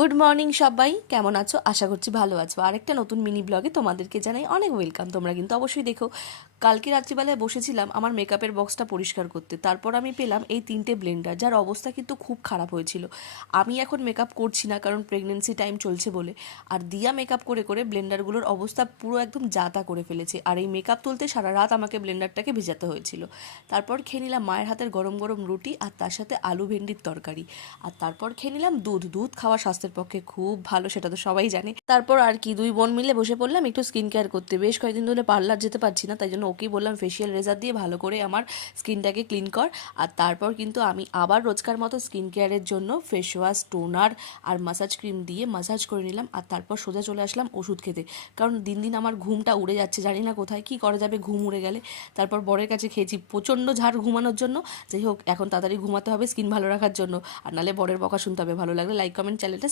Good morning সবাই, কেমন আছো? আশা করছি ভালো আছো। আরেকটা নতুন মিনি ব্লগে তোমাদেরকে জানাই অনেক ওয়েলকাম। তোমরা কিন্তু অবশ্যই দেখো, কালকে রাত্রিবেলায় বসেছিলাম আমার মেকআপের বক্সটা পরিষ্কার করতে। তারপর আমি পেলাম এই 3টে ব্লেন্ডার, যার অবস্থা কিন্তু খুব খারাপ হয়েছিল। আমি এখন মেকআপ করছি না, কারণ প্রেগনেন্সি টাইম চলছে বলে। আর দিয়া মেকআপ করে করে ব্লেন্ডারগুলোর অবস্থা পুরো একদম যাতা করে ফেলেছে। আর এই মেকআপ তুলতে সারা রাত আমাকে ব্লেন্ডারটাকে ভেজাতে হয়েছিল। তারপর খেয়ে নিলাম মায়ের হাতের গরম গরম রুটি, আর তার সাথে আলু ভেন্ডির তরকারি। আর তারপর খেয়ে নিলাম দুধ। দুধ খাওয়া স্বাস্থ্যের পক্ষে খুব ভালো, সেটা তো সবাই জানে। তারপর আর কি, দুই বোন মিলে বসে পড়লাম একটু স্কিন কেয়ার করতে। বেশ কয়েকদিন ধরে পার্লার যেতে পারছি না, তাই জন্য ওকেই বললাম ফেসিয়াল রেজার দিয়ে ভালো করে আমার স্কিনটাকে ক্লিন কর। আর তারপর কিন্তু আমি আবার রোজকার মতো স্কিন কেয়ারের জন্য ফেস ওয়াশ, টোনার আর মাসাজ ক্রিম দিয়ে মাসাজ করে নিলাম। আর তারপর সোজা চলে আসলাম ওষুধ খেতে, কারণ দিন দিন আমার ঘুমটা উড়ে যাচ্ছে, জানি না কোথায় কী করা যাবে ঘুম উড়ে গেলে। তারপর বরের কাছে খেয়েছি প্রচণ্ড ঝাড় ঘুমানোর জন্য। যাই হোক, এখন তাড়াতাড়ি ঘুমাতে হবে স্কিন ভালো রাখার জন্য, আর নাহলে বরের বকা শুনতে হবে। ভালো লাগলে লাইক, কমেন্ট, চ্যানেলটা